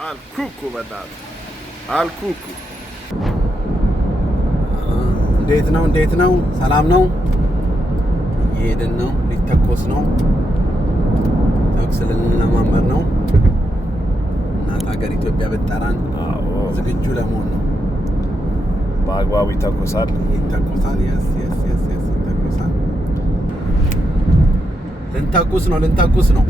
አልኩኩ በእናትህ አልኩኩ። እንዴት ነው? ሰላም ነው? እየሄድን ነው። ሊተኮስ ነው። ተኩስ ልንለማመድ ነው። እናት ሀገር ኢትዮጵያ ብትጠራን ዝግጁ ለመሆን ነው። በአግባቡ ይተኮሳል። ይተኮሳል። ልንተኩስ ነው።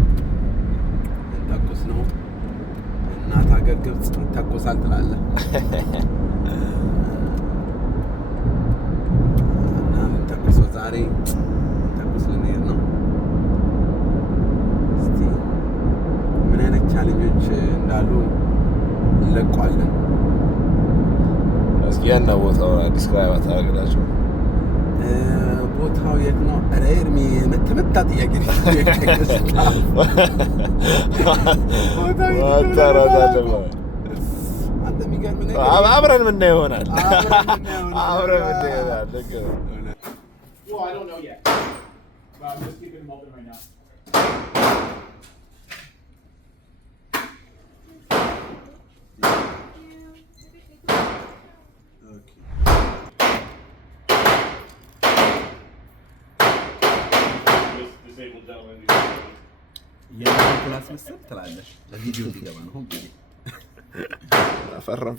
እናት ሀገር ግብጽ ይተኮሳል ትላለህ እና ልንተኩሰው ዛሬ ተኩስ ልንሄድ ነው። እስቲ ምን አይነት ቻሌንጆች እንዳሉ እንለቀዋለን። እስኪ ያና ቦታው ዲስክራይብ አታደርግላቸው። ቦታው የት ነው? ኧረ ኤርሚ የምትመታ ጥያቄ ነው። አንተ የሚገርም ነገር አብረን የምናየው ይሆናል። ክላስ መሰል ትላለች። ለቪዲዮ እንዲገባ ነው። ሆም ፈረም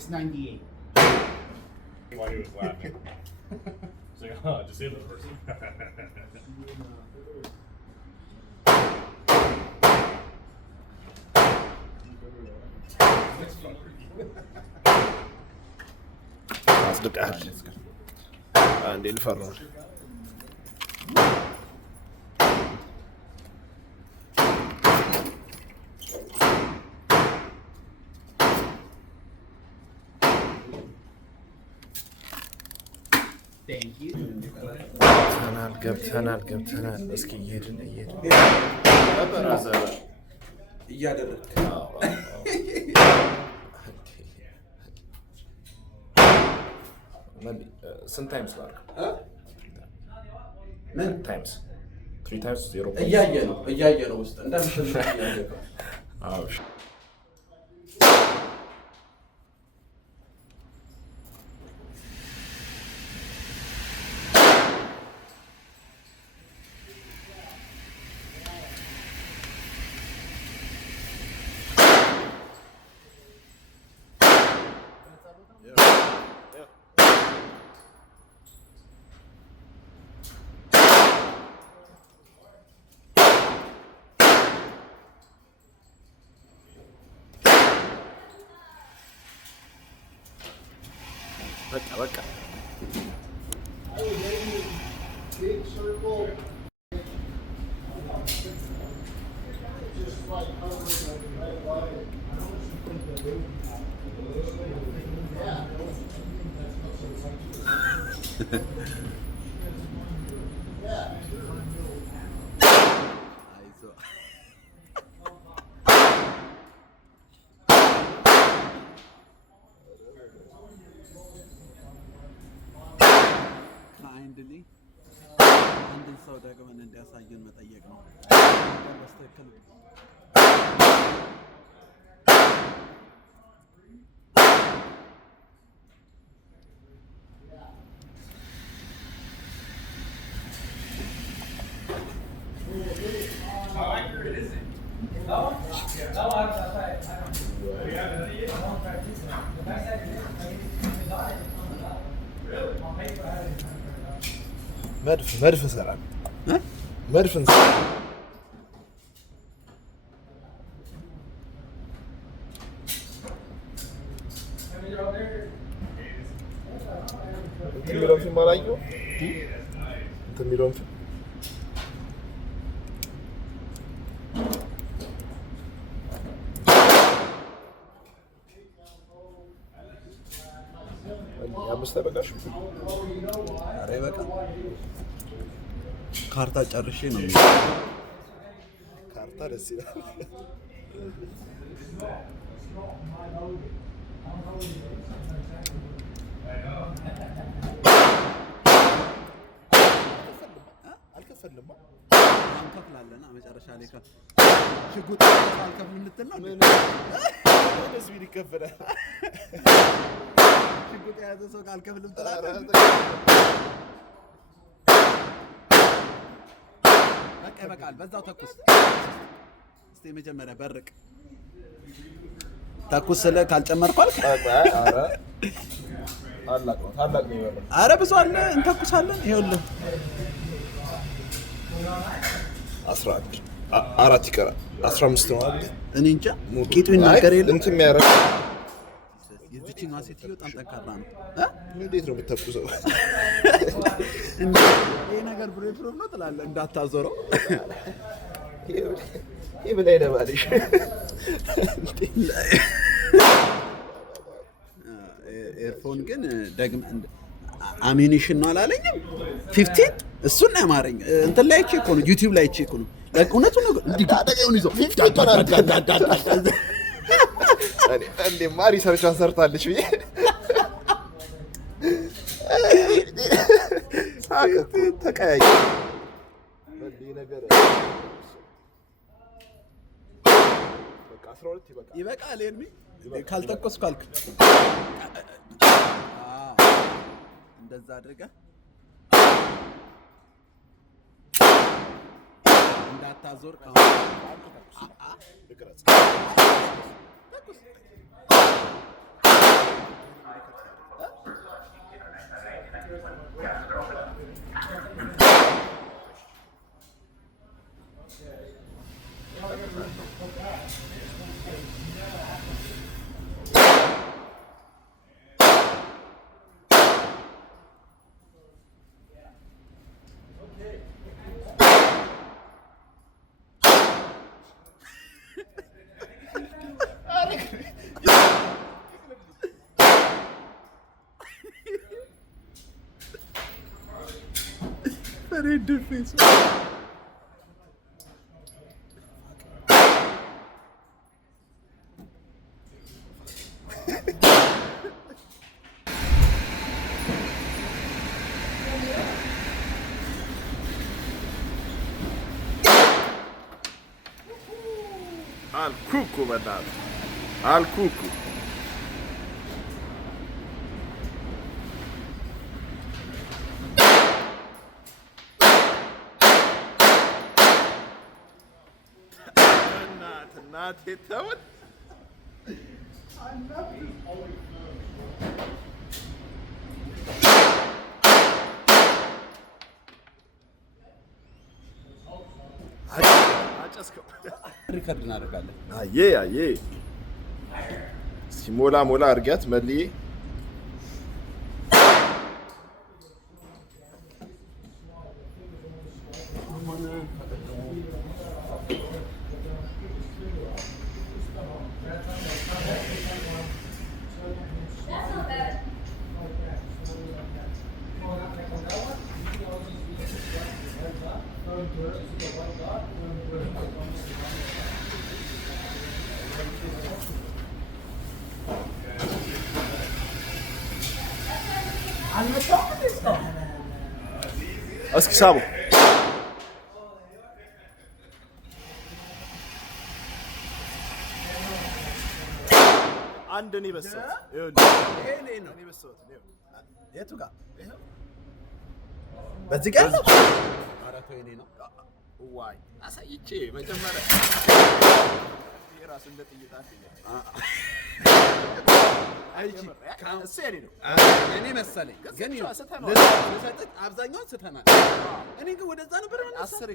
$6.98. While he was laughing. It's like, oh, disabled person. አስደቃል አንዴ ልፈራው። ገብተናል። እስኪ እየሄድን እያደረግን ስንት ታይምስ ላድርግ? ምን ታይምስ? 3 ታይምስ 0 እያየ ነው ውስጥ እንደምትል እያየ ነው። አዎ በቃ አንድን ሰው ደግመን እንዲያሳየን መጠየቅ ነው። በስተክል መድፍ ሰራል። መድፍ እንሰራለን። የሚለውን ፊልም አላየሁም። እንትን የሚለውን ፊልም አምስት አይበቃሽም? ኧረ ይበቃል። ካርታ ጨርሼ ነው። ካርታ ደስ ይላል። አልከፈልማ አንከፍላለና መጨረሻ ላይ ሽጉጥ አልከፍልም ልትል ነው እንደዚህ ይከፈላል። ሽጉጥ የያዘ ሰው ካልከፍልም ትላለህ። በቃ ይበቃል። በዛው ተኩስ እስቲ መጀመሪያ በርቅ ተኩስ ስለ ካልጨመርኩ አልክ። ታላቅ ነው ይበቃ። ኧረ ብዙ አለ እንተኩሳለን። ይኸውልህ 11 4 ይቀራል። 15 ነው አይደል? እኔ እንጃ ቂጡ ይናገር የለ እንትን የሚያረግ የዚህኛዋ ሴትዮ በጣም ጠንካራ ነው። እንዴት ነው የምትተኩሰው? ይሄ ነገር ብሬት ፕሮፍ ነው ትላለህ። እንዳታዞረው ይሄ በላይ ደባልሽ ኤርፎን ግን ደግም አሚኒሽን ነው አላለኝም። 15 እሱን ነው ያማረኝ። እንትን ላይ እኮ ነው ዩቲዩብ ላይ እኮ ነው እውነቱ ነው። እንዲህ ዳደቀውን ይዞ እንዴ ማሪ ሰርቻን ሰርታለች ብዬ ሳቀኩ። ተቀያየ ነገር በቃ 12 ይበቃል። ይበቃል። ኤርሚ ካልተኮስኩ አልክ። እንደዛ አድርገህ እንዳታዞር Red face. Al cucu, verdade. Al cucu. እናቴ ተውት። አጨስከው። ሪከርድ እናደርጋለን። አዬ ሲሞላ ሞላ አድርጊያት መልዬ። እስኪ ሳቡ አንድ እኔ በሰት ይሄ ነው እኔ በሰት ነው። የቱ ጋር በዚህ ጋር ነው? አራቱ እኔ ነው። ዋይ አሳይቼ መጀመሪያ የራስ እንደ ጥይት እሱ የኔ ነው እኔ መሰለኝ። ግን አብዛኛውን ስተናል። እኔ ግን ወደዛ ነበር አስር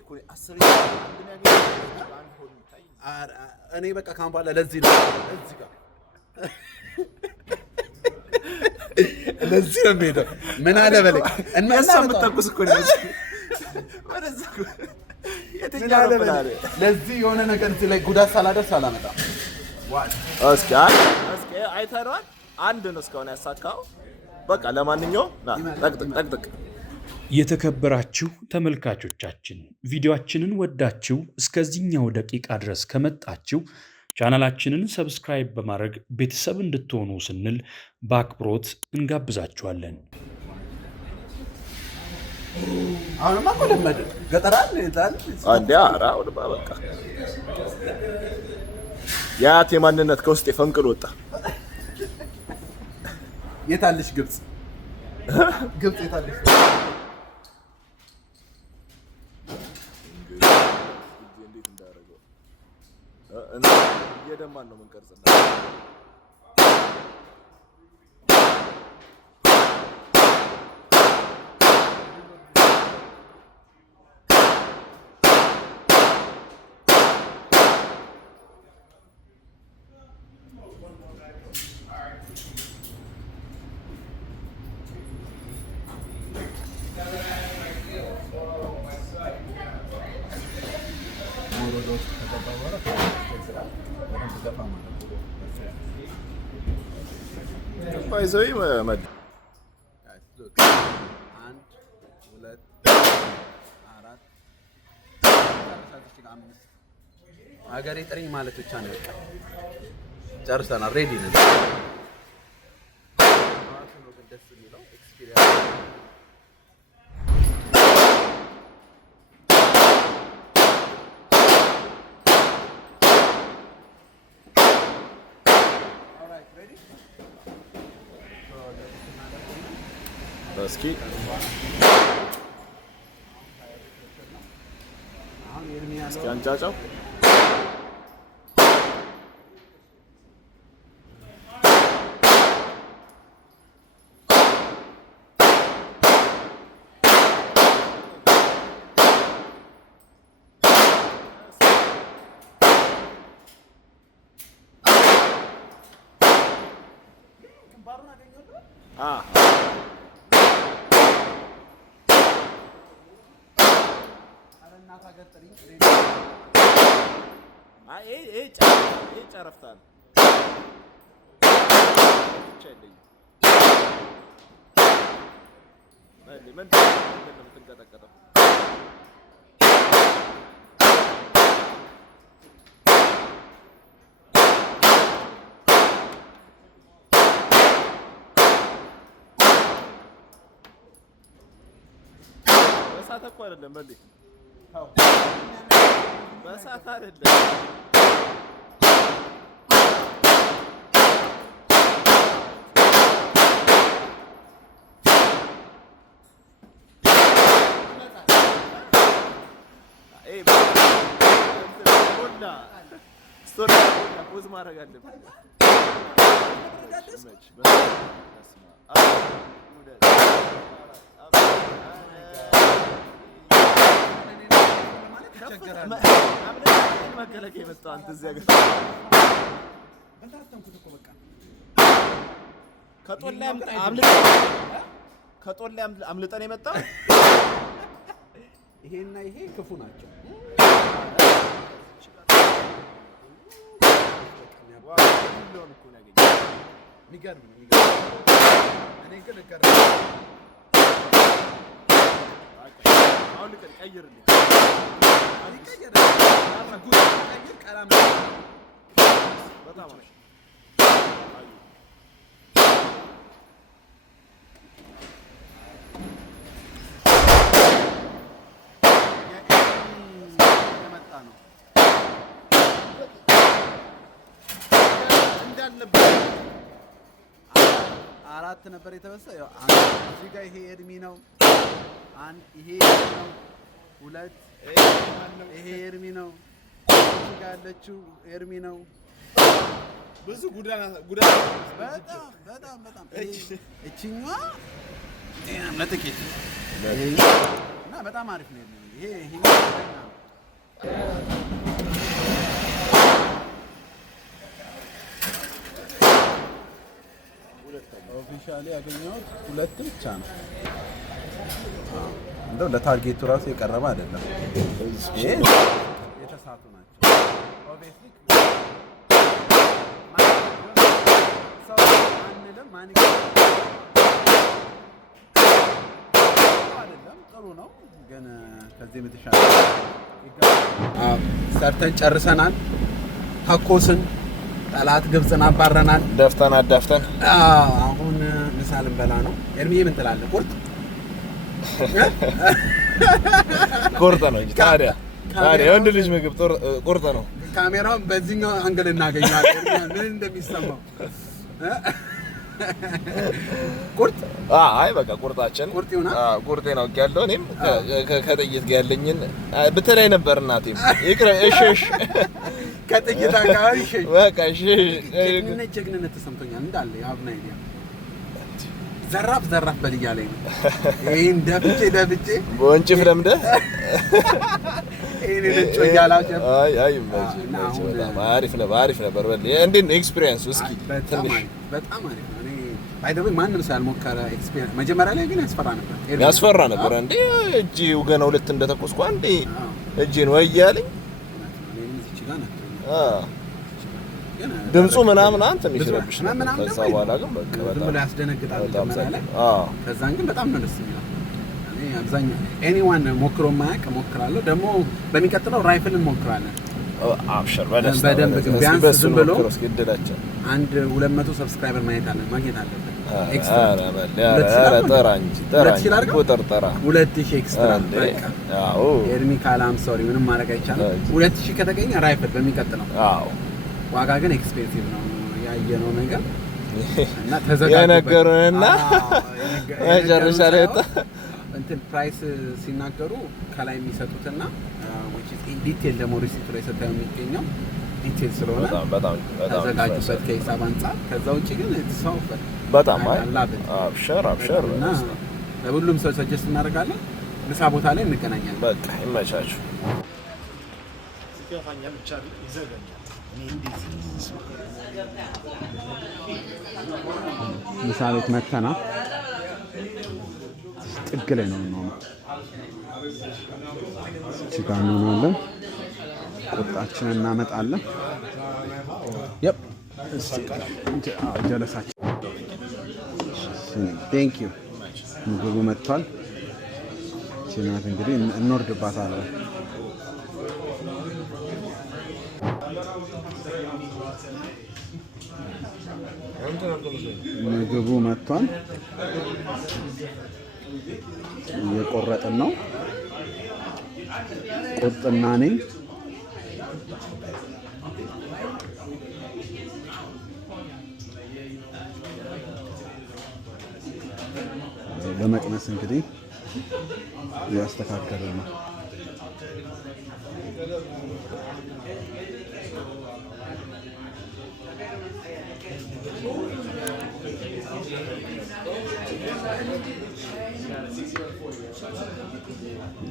እኔ በቃ ካሁን በኋላ ለዚህ ነው እዚህ ጋር ለዚህ ነው የምሄደው። ምን አለ በለኝ እና የምትተኩስ እኮ ነው ወደዛ ለዚህ የሆነ ነገር እዚህ ላይ ጉዳት ሳላደርስ አላመጣም። እስኪ አይተነዋል። አንድ ነው እስካሁን ያሳካው። በቃ ለማንኛውም ጠቅጥቅ። የተከበራችሁ ተመልካቾቻችን ቪዲዮአችንን ወዳችሁ እስከዚህኛው ደቂቃ ድረስ ከመጣችሁ ቻናላችንን ሰብስክራይብ በማድረግ ቤተሰብ እንድትሆኑ ስንል በአክብሮት እንጋብዛችኋለን። አሁንማ እኮ ለመደ ገጠራል ይዛል አንዴ አራውንማ በቃ ያት የማንነት ከውስጥ የፈንቅል ወጣ። የታለች ግብጽ የታለች? እንዴት እንዳደረገው እየደማን ነው የምንቀርጽና ባይዘይ መድ 1 2 4 ሀገሬ ጥሪኝ ማለት ብቻ ነው። በቃ ጨርሰናል። ሬዲ ነን። ደስ የሚለው ኤክስፒሪየንስ እስኪ አንጫጫው ጨረፍታል ምን የምትንቀጠቀጠው? በእሳት እኮ አይደለም በል በእሳት አይደለም። ፖዝ ማድረግ አለብን። መከለከያ የመጣው አንተ እዚያ ጋር ከጦል ላይ አምልጠን የመጣው ይሄና ይሄ ክፉ ናቸው። የሚገርም እኔ ግን አሁን ቀይርልኝ በጣም አራት ነበር የተበሳ። ያው እዚህ ጋር ይሄ ኤርሚ ነው። አንድ ይሄ ነው። ሁለት ይሄ ኤርሚ ነው። እዚህ ጋር ያለችው ኤርሚ ነው። ብዙ ጉዳና በጣም እቺኛዋ ለጥቂት እና በጣም አሪፍ ነው። ይሄ ኦፊሻሊ ያገኘሁት ሁለት ብቻ ነው። እንደው ለታርጌቱ ራሱ የቀረበ አይደለም። ይሄ የተሳቱ ናቸው። ኦብቪየስሊ ሰው አንልም አይደለም። ጥሩ ነው ግን ከዚህ የተሻለ ሰርተን ጨርሰናል። ተኮስን ጠላት ግብጽን አባረናል ደፍተን አዳፍተን አሁን ምሳልን በላ ነው ኤርሚዬ ምን ትላለህ ቁርጥ ነው እንጂ ታዲያ ወንድ ልጅ ምግብ ቁርጥ ነው ካሜራውን በዚህኛው አንግል እናገኛለን ምን እንደሚሰማው ቁርጥ አይ በቃ ቁርጣችን ቁርጥ ይሆናል ቁርጤ ነው ያለው እኔም ከጥይት ጋር ያለኝን በተለይ ነበር እናቴም ይቅር እሺ ከጥይት አካባቢ እሺ በቃ እሺ ጀግንነት ተሰምቶኛል እንዳለ ያብና አይዲያ ዘራፍ በልያለኝ ነው ይሄን ደብጬ ወንጭፍ ለምደህ ይሄን ልጅ ያላችሁ አይ በጣም አሪፍ ነበር በል እንዴት ነው ኤክስፒሪየንስ እስኪ ትንሽ በጣም አሪፍ ነው እኔ ባይደው ማንንም ሳልሞከረ ኤክስፒሪየንስ መጀመሪያ ላይ ግን ያስፈራ ነበር እንዴ እጂ ገና ሁለት እንደተቆስኩ አንዴ እጂን ወይ ያለኝ ድምፁ ምናምን አንተ የሚረብሽ ከዛ በኋላ ግን በቃ በጣም ያስደነግጣል ከዛን ግን በጣም ነው ደስ የሚለው እኔ አብዛኛው ኤኒዋን ሞክሮ ማያውቅ ሞክራለሁ ደግሞ በሚቀጥለው ራይፍልን ሞክራለን አብሽር በደንብ ግን ቢያንስ ዝም ብሎ እስኪደላቸው አንድ 200 ሰብስክራይበር ማግኘት አለበት ኤክስትራ ጠራ ቁጥር 2000 ኤክስትራ በቃ አዎ ኤርሚ ካላም ሶሪ ምንም ማድረግ አይቻልም 2000 ከተገኘ ራይፍል በሚቀጥለው አዎ ዋጋ ግን ኤክስፔንሲቭ ነው ያየነው ነገር እና ተዘጋጅ የነገሩንና መጨረሻ ላይ እንትን ፕራይስ ሲናገሩ ከላይ የሚሰጡትና which is in detail ደግሞ ሪሲፕት ላይ ሰጣው የሚገኘው ዲቴል ስለሆነ በጣም ተዘጋጅበት ከሂሳብ አንፃር ከዛ ውጪ ግን ተሳውፈ በጣም አብሽር እና ለሁሉም ሰው ሰጀስት እናደርጋለን ምሳ ቦታ ላይ እንገናኛለን በቃ ይመቻችሁ ሲከፋኛ ብቻ ይዘጋኛል ምሳ ቤት መተና ጥግ ላይ ነው እዚህ ጋር እንሆናለን ቁጣችንን እናመጣለን yep ጀለሳችን thank you ምግቡ መጥቷል ሲናት እንግዲህ እንወርድባታለን ምግቡ መጥቷል እየቆረጥን ነው ቁርጥና ነኝ በመቅመስ እንግዲህ ያስተካከለ ነው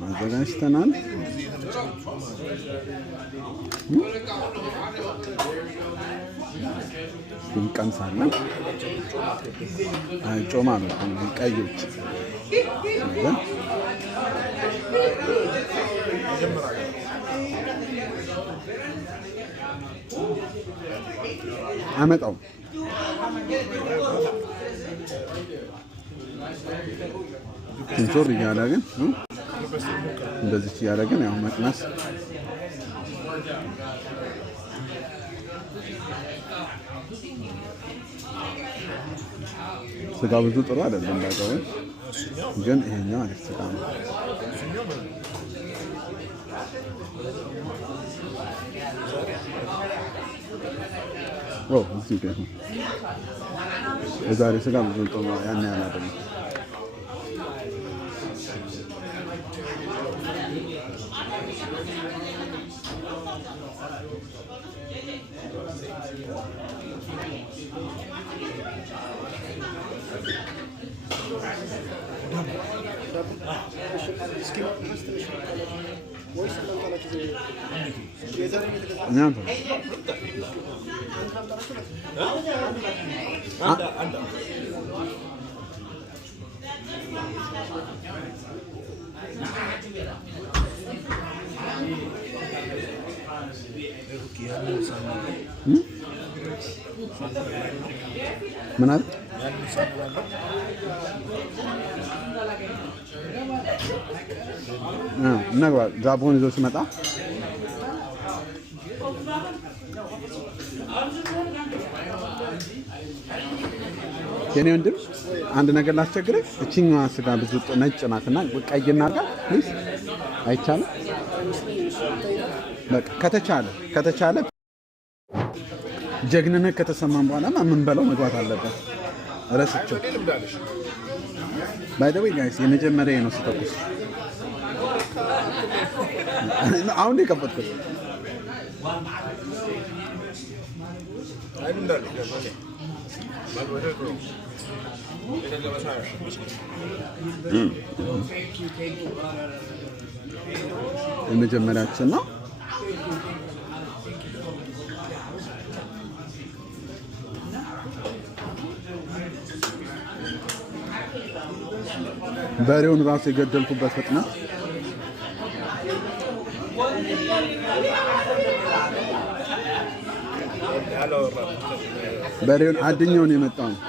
አዘጋጅተናል እንቀምሳለን ጮማ ነው ቀዮች አመጣው እንጆር እያደረግን እንደዚህ እያደረግን ያው መቅመስ ስጋ ብዙ ጥሩ አይደለም ባይዘው ግን ይሄኛው አሪፍ ስጋ ነው እዚህ ጋር የዛሬ ስጋ ብዙ ጥሩ ያን ያህል አይደለም ምን አለ ነግባ ዳቦን ይዞ ሲመጣ የኔ ወንድም አንድ ነገር ላስቸግርህ። እቺኛዋ ስጋ ብዙ ነጭ ናትና ቀይና ጋር ፕሊዝ አይቻልም። በቃ ከተቻለ ጀግንነት ከተሰማን በኋላ ምን በለው መግባት አለበት። ረስቸው ባይ ዘ ዌይ ጋይስ የመጀመሪያ ነው ስተኩስ አሁን የከፈትኩት የመጀመሪያችን ነው። በሬውን ራሱ የገደልኩበት ፍጥነት በሬውን አድኛውን የመጣው ነው።